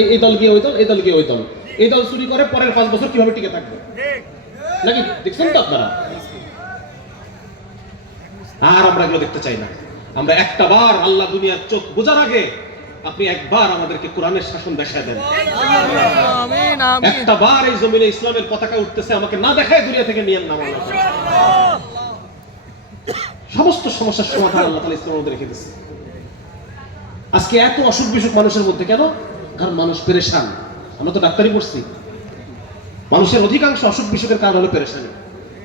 এই দল গিয়ে ওই দল? এই দল গিয়ে ওই দল? এই দল চুরি করে পরের পাঁচ বছর কীভাবে টিকে থাকবে? নাকি দেখছেন তো আপনারা? আর আমরা এগুলো দেখতে চাই না। আমরা একটা বার আল্লাহ দুনিয়ার চোখ বোঝার আগে আপনি একবার আমাদেরকে কোরআনের শাসন দেখায় দেন। একটা বার এই জমিনে ইসলামের পতাকা উঠতেছে, আমাকে না দেখায় দুনিয়া থেকে নিয়ে নাম সমস্ত সমস্যার সমাধান আল্লাহ তাআলা ইসলামের মধ্যে রেখে দিয়েছে। আজকে এত অসুখ বিসুখ মানুষের মধ্যে কেন? কারণ মানুষ পেরেশান। আমরা তো ডাক্তারি পড়ছি। মানুষের অধিকাংশ অসুখ বিসুখের কারণ হলো পেরেশানি।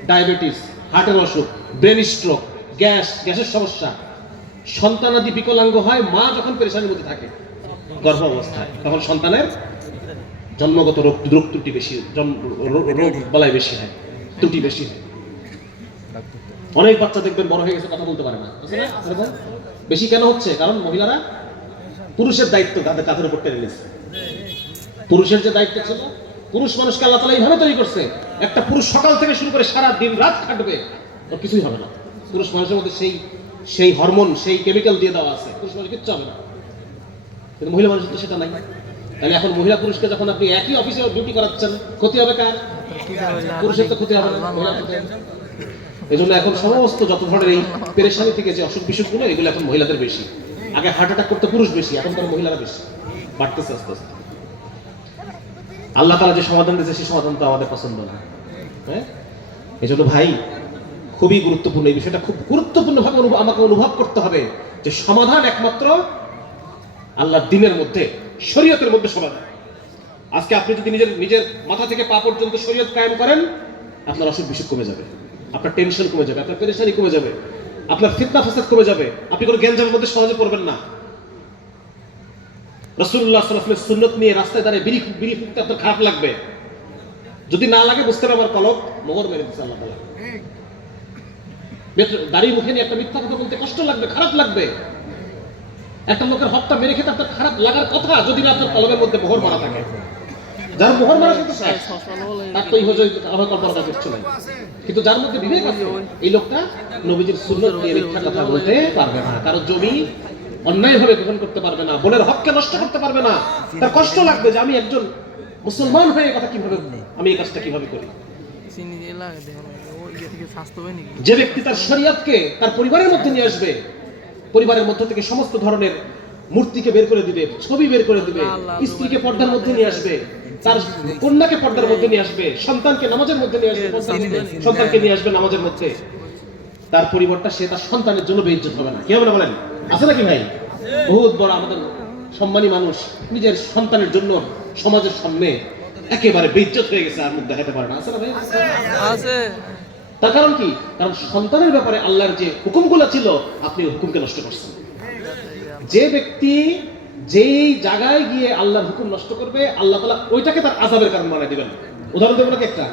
ডায়াবেটিস হার্টের অসুখ ব্রেন স্ট্রোক গ্যাস, গ্যাসের সমস্যা। সন্তান সন্তানাদি বিকলাঙ্গ হয়, মা যখন পেরেশানির মধ্যে থাকে গর্ভ অবস্থায় তখন সন্তানের জন্মগত রোগ রোগ ত্রুটি বেশি রোগ বলায় বেশি হয়, ত্রুটি বেশি হয়। অনেক বাচ্চা দেখবেন বড় হয়ে গেছে, কথা বলতে পারে না? বেশি কেন হচ্ছে? কারণ মহিলারা পুরুষের দায়িত্ব কাঁধের উপর টেনে নিচ্ছে। পুরুষের যে দায়িত্ব ছিল, পুরুষ মানুষকে আল্লাহ তালা এইভাবে তৈরি করছে, একটা পুরুষ সকাল থেকে শুরু করে সারা দিন রাত খাটবে ওর কিছুই হবে না। পুরুষ মানুষের মধ্যে সেই সেই হরমোন সেই কেমিক্যাল দিয়ে দেওয়া আছে, পুরুষ মানুষ কিচ্ছু হবে না। কিন্তু মহিলা মানুষের তো সেটা নাই। তাহলে এখন মহিলা পুরুষকে যখন আপনি একই অফিসে ডিউটি করাচ্ছেন, ক্ষতি হবে কার? পুরুষের তো ক্ষতি হবে না এই জন্য এখন সমস্ত যত ধরনের এই পেরেশানি থেকে যে অসুখ বিসুখগুলো এগুলো এখন মহিলাদের বেশি। আগে হার্ট অ্যাটাক করতে পুরুষ বেশি এখন তার মহিলারা বেশি। বাড়তেছে আস্তে আস্তে। আল্লাহ তালা যে সমাধান দিয়েছে, সেই সমাধান তো আমাদের পছন্দ না। হ্যাঁ? এই ভাই, খুবই গুরুত্বপূর্ণ এই বিষয়টা। খুব গুরুত্বপূর্ণভাবে আমাকে অনুভব করতে হবে যে সমাধান একমাত্র আল্লাহর দিনের মধ্যে, শরীয়তের মধ্যে সমাধান। আজকে আপনি যদি নিজের নিজের মাথা থেকে পা পর্যন্ত শরীয়ত কায়েম করেন, আপনার অসুখ বিসুখ কমে যাবে। আপনার টেনশন কমে যাবে, আপনার পেরেশানি কমে যাবে। আপনার ফিতনা ফাসাদ কমে যাবে। আপনি কোনো গ্যাঞ্জামের মধ্যে সহজে পড়বেন না। রসুল্লাহ সুন্নত নিয়ে রাস্তায় দাঁড়িয়ে বিড়ি বিড়ি আপনার খারাপ লাগবে। যদি না লাগে বুঝতে আমার কলক মোহর মেরে দিচ্ছে আল্লাহ তালা মুখে নিয়ে একটা মিথ্যা কথা বলতে কষ্ট লাগবে, খারাপ লাগবে। একটা লোকের মেরে খেতে আপনার খারাপ লাগার কথা যদি না আপনার কলমের মধ্যে মোহর মারা থাকে। যার মোহর মারা তার তো এই হজে আবার কল্পনা কিন্তু যার মধ্যে বিবেক আছে এই লোকটা নবীজির সুন্নত নিয়ে মিথ্যা কথা বলতে পারবে না। কারও জমি অন্যায়ভাবে গ্রহণ করতে পারবে না বোনের হককে নষ্ট করতে পারবে না। তার কষ্ট লাগবে যে আমি একজন মুসলমান হয়ে কথা কীভাবে আমি এই কাজটা কীভাবে করি? দিয়ে ইয়ে যে ব্যক্তি তার শরিয়াতকে তার পরিবারের মধ্যে নিয়ে আসবে পরিবারের মধ্য থেকে সমস্ত ধরনের মূর্তিকে বের করে দিবে ছবি বের করে দিবে স্ত্রীকে পর্দার মধ্যে নিয়ে আসবে তার কন্যাকে পর্দার মধ্যে নিয়ে আসবে সন্তানকে নামাজের মধ্যে নিয়ে আসবে সন্তানকে নিয়ে আসবে। নামাজের মধ্যে। তার পরিবারটা সে তার সন্তানের জন্য বেইজ্জত হবে না। কি হবে না বলেন? আছে নাকি ভাই? বহুত বড় আমাদের সম্মানী মানুষ নিজের সন্তানের জন্য সমাজের সামনে একেবারে বেইজ্জত হয়ে গেছে আর মুখ দেখাতে পারে না। আছে না ভাই? আছে। তার কারণ কি? কারণ সন্তানের ব্যাপারে আল্লাহর যে হুকুমগুলো ছিল আপনি হুকুমকে নষ্ট করছেন। যে ব্যক্তি যেই জায়গায় গিয়ে আল্লাহর হুকুম নষ্ট করবে, আল্লাহ তালা ওইটাকে তার আজাবের কারণ বানাই দিবেন। উদাহরণ দেবো নাকি একটা?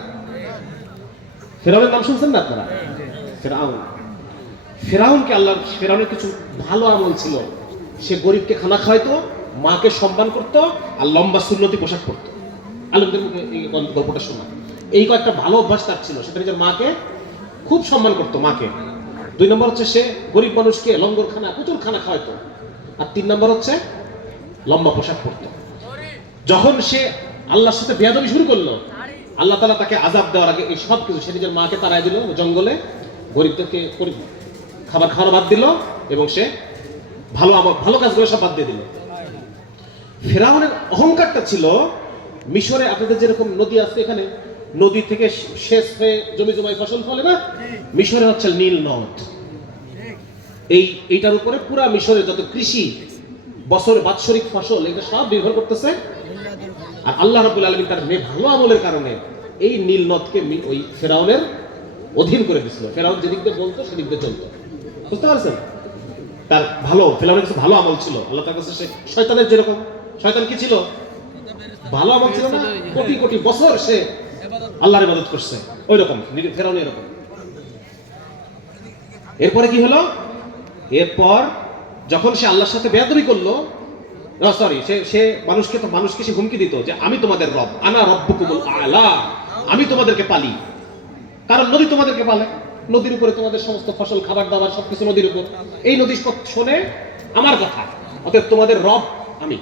ফেরাউনের নাম শুনছেন না আপনারা? ফেরাউন। ফেরাউনকে আল্লাহ ফেরাউনের কিছু ভালো আমল ছিল। সে গরিবকে খানা খাওয়াইতো, মাকে সম্মান করতো, আর লম্বা সুন্নতি পোশাক পরতো। আলমদের গল্পটা শোনা। এই কয়েকটা ভালো অভ্যাস তার ছিল। সেটা নিজের মাকে খুব সম্মান করতো, মাকে। দুই নম্বর হচ্ছে সে গরিব মানুষকে লঙ্গর খানা প্রচুর খানা খাওয়াইতো। আর তিন নম্বর হচ্ছে লম্বা পোশাক পরতো। যখন সে আল্লাহর সাথে বেয়াদবি শুরু করল, আল্লাহ তালা তাকে আজাব দেওয়ার আগে এই সব কিছু সে নিজের মাকে তাড়াই দিল, জঙ্গলে গরিবদেরকে খাবার খাওয়ানো বাদ দিল এবং সে ভালো আমার ভালো কাজগুলো সব বাদ দিয়ে দিল। ফেরাউনের অহংকারটা ছিল, মিশরে আপনাদের যেরকম নদী আছে এখানে, নদী থেকে শেষ হয়ে জমি জমায় ফসল ফলে না? মিশরে হচ্ছে নীল নদ। এই, এইটার উপরে পুরা মিশরে যত কৃষি, বছরে বাৎসরিক ফসল, এটা সব নির্ভর করতেছে। আর আল্লাহ রাবুল আলমী তার মে ভালো আমলের কারণে এই নীল নদকে ওই ফেরাউনের অধীন করে দিছিল ফেরাউন যেদিক দিয়ে বলতো, সেদিক দিয়ে চলতো। বুঝতে পারছেন? তার ভালো, ফেরাউনের কাছে ভালো আমল ছিল। আল্লাহ তার কাছে সে শয়তানের যেরকম। শয়তান কি ছিল? ভালো আমল ছিল না? কোটি কোটি বছর সে আল্লাহর ইবাদত করছে। ওই রকম ফেরাউন এরকম। এরপরে কি হলো? এরপর যখন সে আল্লাহর সাথে বেয়াদবি করল সরি সে সে মানুষকে তো, মানুষকে সে হুমকি দিত যে, আমি তোমাদের রব, আনা রব্বুকুমুল আলা, আমি তোমাদেরকে পালি। কারণ নদী তোমাদেরকে পালে। নদীর উপরে তোমাদের সমস্ত ফসল, খাবার দাবার, সবকিছু নদীর উপর। এই নদী শোনে আমার কথা, অতএব তোমাদের রব আমি,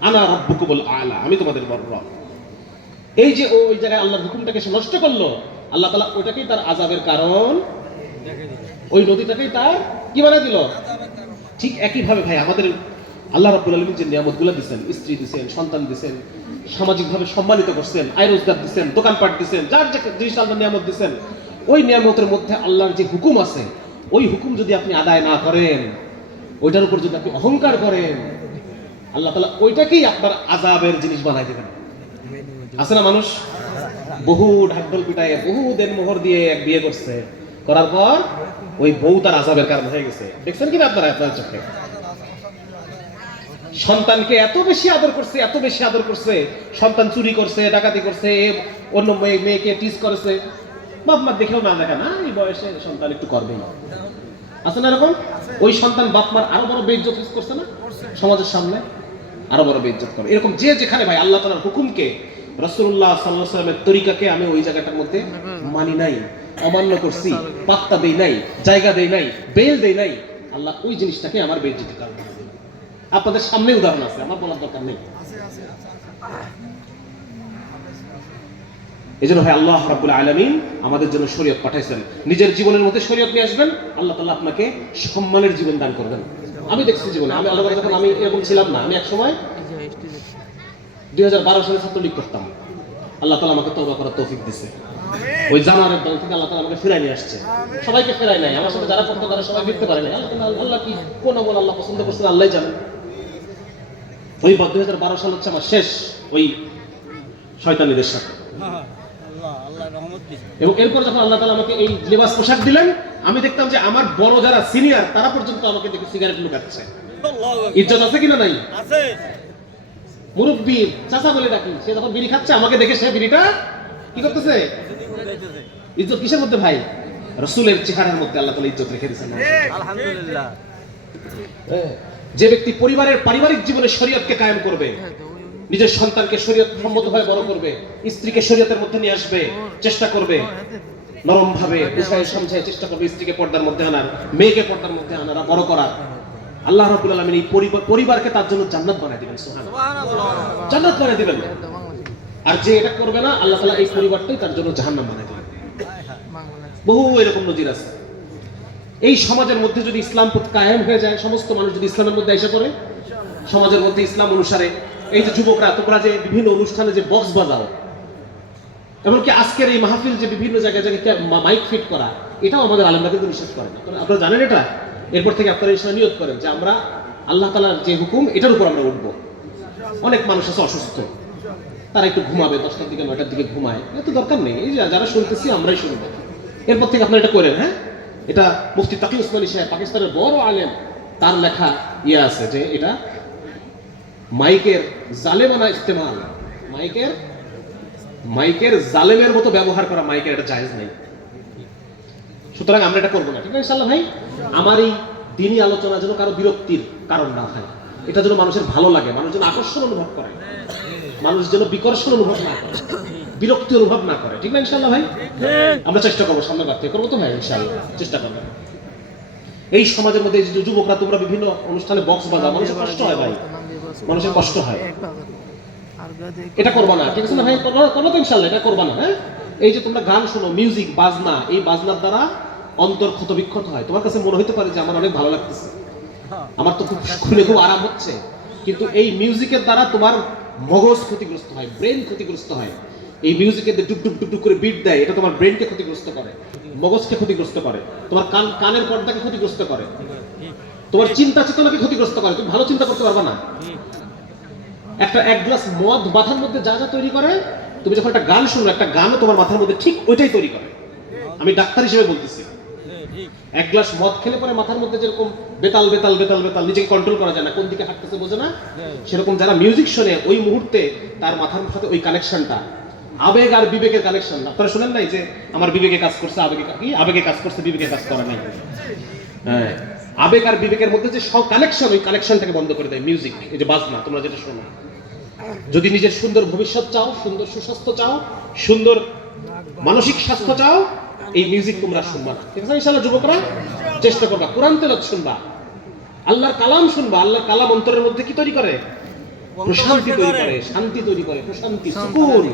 আনা রব্বুকুবুল আলা, আমি তোমাদের রব। এই যে ওই জায়গায় আল্লাহর হুকুমটাকে সে নষ্ট করল, আল্লাহ তালা ওইটাকেই তার আজাবের কারণ, ওই নদীটাকেই তার কি বানায় দিল? ঠিক একইভাবে ভাই, আমাদের আল্লাহ রাব্বুল আলমীর যে নিয়ামতগুলো দিচ্ছেন স্ত্রী দিচ্ছেন সন্তান দিচ্ছেন সামাজিকভাবে সম্মানিত করছেন, আয় রোজগার দিচ্ছেন দোকানপাট দিচ্ছেন যার যে জিনিস আল্লাহ নিয়ামত দিচ্ছেন ওই নিয়ামতের মধ্যে আল্লাহর যে হুকুম আছে, ওই হুকুম যদি আপনি আদায় না করেন, ওইটার উপর যদি আপনি অহংকার করেন, আল্লাহ তালা ওইটাকেই আপনার আজাবের জিনিস বানাই দেবেন। আছে না মানুষ? বহু ঢাকঢোল পিটায় বহু দেন মোহর দিয়ে এক বিয়ে করছে। করার পর ওই বউ তার আজাবের কারণ হয়ে গেছে। দেখছেন কিনা আপনারা আপনার চোখে? সন্তানকে এত বেশি আদর করছে, এত বেশি আদর করছে, সন্তান চুরি করছে, ডাকাতি করছে অন্য মেয়ে মেয়েকে টিজ করেছে। বাপ মা দেখেও না দেখা, না, এই বয়সে সন্তান একটু করবেই। আছে না এরকম? ওই সন্তান বাপ মার আরও বড় বেইজ্জত করছে না? সমাজের সামনে আরও বড় বেইজ্জত করে। এরকম যে যেখানে ভাই, আল্লাহ তালার হুকুমকে রসুল্লাহ সাল্লাহ সাল্লামের তরিকাকে আমি ওই জায়গাটার মধ্যে মানি নাই। অমান্য করছি, পাত্তা দেই নাই, জায়গা দেই নাই, বেল দেই নাই, আল্লাহ ওই জিনিসটাকে আমার কারণ বানায় দিবে। আপনাদের সামনে উদাহরণ আছে, আমার বলার দরকার নেই। এই জন্য ভাই, আল্লাহ রাবুল আলমিন আমাদের জন্য শরীয়ত পাঠাইছেন। নিজের জীবনের মধ্যে শরীয়ত নিয়ে আসবেন, আল্লাহ তাল্লাহ আপনাকে সম্মানের জীবন দান করবেন। আমি দেখছি জীবনে, আমি আল্লাহ যখন আমি এরকম ছিলাম না, আমি এক সময় দুই হাজার বারো সালে ছাত্রলীগ করতাম। আল্লাহ তালা আমাকে তবা করার তৌফিক দিছে। ওই জানোয়ারের দল থেকে আল্লাহ আমাকে ফিরাই নিয়ে আসছে। সবাইকে ফেরাই নাই। আমার সাথে যারা পড়তো তারা সবাই ফিরতে পারে নাই। আল্লাহ কি কোন আমল আল্লাহ পছন্দ করছেন আল্লাহ জানেন ওই দুই হাজার বারো সাল হচ্ছে আমার শেষ ওই শয়তানিদের সাথে। এবং এরপর যখন আল্লাহ তালা আমাকে এই লেবাস পোশাক দিলেন আমি দেখতাম যে আমার বড় যারা সিনিয়র তারা পর্যন্ত আমাকে দেখে সিগারেট লুকাচ্ছে। ইজ্জত আছে কিনা নাই? মুরব্বী চাচা বলে ডাকি সে যখন বিড়ি খাচ্ছে আমাকে দেখে সে বিড়িটা কি করতেছে। ইজ্জত কিসের মধ্যে ভাই? রসুলের চেহারার মধ্যে আল্লাহ তালা ইজ্জত রেখে দিয়েছেন। আলহামদুলিল্লাহ। যে ব্যক্তি পরিবারের পারিবারিক জীবনে শরীয়তকে কায়েম করবে নিজের সন্তানকে শরীয়ত সম্মত হয়ে বড় করবে স্ত্রীকে শরীয়তের মধ্যে নিয়ে আসবে চেষ্টা করবে নরম ভাবে বুঝায় সমঝায় চেষ্টা করবে স্ত্রীকে পর্দার মধ্যে আনার মেয়েকে পর্দার মধ্যে আনার বড় করার। আল্লাহ রাব্বুল আলামিন এই পরিবার পরিবারকে তার জন্য জান্নাত বানায় দিবেন সুবহানাল্লাহ। জান্নাত বানায় দিবেন। আর যে এটা করবে না আল্লাহ তাআলা এই পরিবারটাই তার জন্য জাহান্নাম বানায় বহু এরকম নজির আছে। এই সমাজের মধ্যে যদি ইসলাম কায়েম হয়ে যায়, সমস্ত মানুষ যদি ইসলামের মধ্যে এসে পড়ে, সমাজের মধ্যে ইসলাম অনুসারে এই যে যুবকরা, তোমরা যে বিভিন্ন অনুষ্ঠানে যে বক্স বাজাও, এমনকি আজকের এই মাহফিল যে বিভিন্ন জায়গায় জায়গায় মাইক ফিট করা, এটাও আমাদের আলেমরা কিন্তু নিষেধ করে না। আপনারা জানেন এটা? এরপর থেকে আপনারা সময় নিয়োগ করেন যে আমরা আল্লাহ তালার যে হুকুম, এটার উপর আমরা উঠবো। অনেক মানুষ আছে অসুস্থ। তারা একটু ঘুমাবে, দশটার দিকে, নয়টার দিকে ঘুমায়। এত দরকার নেই। এই যারা শুনতেছি, আমরাই শুনব। এরপর থেকে আপনারা এটা করেন হ্যাঁ? এটা মুফতি তাকি উসমানী সাহেব, পাকিস্তানের বড় আলেম, তার লেখা ইয়ে আছে যে এটা মাইকের জালেমানা ইস্তেমাল। মাইকের মাইকের জালেমের মতো ব্যবহার করা মাইকের এটা জায়েজ নাই। সুতরাং আমরা এটা করব না, ঠিক আছে ভাই? আমার এই দিনই আলোচনা যেন কারও বিরক্তির কারণ না হয়। এটা যেন মানুষের ভালো লাগে, মানুষ যেন আকর্ষণ অনুভব করে। মানুষ যেন বিকর্ষণ অনুভব না করে। বিরক্তি অনুভব না করে। ঠিক না ইনশাল্লাহ ভাই? আমরা চেষ্টা করব সামনে থেকে করব তো ভাই ইনশাল্লাহ চেষ্টা করব। এই সমাজের মধ্যে যে যুবকরা তোমরা বিভিন্ন অনুষ্ঠানে বক্স বাজাও মানুষের কষ্ট হয় ভাই। মানুষের কষ্ট হয়। এটা করবা না ঠিক আছে না ভাই? করবা তো ইনশাল্লাহ এটা করবা না হ্যাঁ? এই যে তোমরা গান শোনো মিউজিক বাজনা এই বাজনার দ্বারা অন্তর ক্ষত বিক্ষত হয়। তোমার কাছে মনে হতে পারে যে আমার অনেক ভালো লাগতেছে। আমার তো খুব খুলে খুব আরাম হচ্ছে। কিন্তু এই মিউজিকের দ্বারা তোমার মগজ ক্ষতিগ্রস্ত হয় ব্রেন ক্ষতিগ্রস্ত হয়। এই মিউজিকের যে ডুক ডুক ডুক ডুক করে বিট দেয়, এটা তোমার ব্রেনকে ক্ষতিগ্রস্ত করে, মগজকে ক্ষতিগ্রস্ত করে, তোমার কান, কানের পর্দাকে ক্ষতিগ্রস্ত করে, তোমার চিন্তা চেতনাকে ক্ষতিগ্রস্ত করে, তুমি ভালো চিন্তা করতে পারবে না। একটা এক গ্লাস মদ মাথার মধ্যে যা যা তৈরি করে, তুমি যখন একটা গান শুনো একটা গানও তোমার মাথার মধ্যে ঠিক ওইটাই তৈরি করে। আমি ডাক্তার হিসেবে বলতেছি। এক গ্লাস মদ খেলে পরে মাথার মধ্যে যেরকম বেতাল বেতাল বেতাল বেতাল নিজেকে কন্ট্রোল করা যায় না, কোন দিকে হাঁটতেছে বোঝে না? সেরকম যারা মিউজিক শোনে, ওই মুহূর্তে তার মাথার সাথে ওই কানেকশনটা আবেগ আর বিবেকের কানেকশন আপনারা শুনেন নাই যে আমার বিবেকে কাজ করছে আবেগে কি আবেগে কাজ করছে বিবেকে কাজ করে নাই। হ্যাঁ। আবেগ আর বিবেকের মধ্যে যে সব কানেকশন ওই কানেকশনটাকে বন্ধ করে দেয় মিউজিক এই যে বাজনা তোমরা যেটা শোনো। যদি নিজের সুন্দর ভবিষ্যৎ চাও সুন্দর সুস্বাস্থ্য চাও সুন্দর মানসিক স্বাস্থ্য চাও এই মিউজিক তোমরা শুনবা না। ঠিক আছে ইনশাআল্লাহ যুবকরা? চেষ্টা করবা। কোরআন তেলাওয়াত শুনবা। আল্লাহর কালাম শুনবা। আল্লাহর কালাম অন্তরের মধ্যে কি তৈরি করে? প্রশান্তি তৈরি করে শান্তি তৈরি করে প্রশান্তি সুকুন।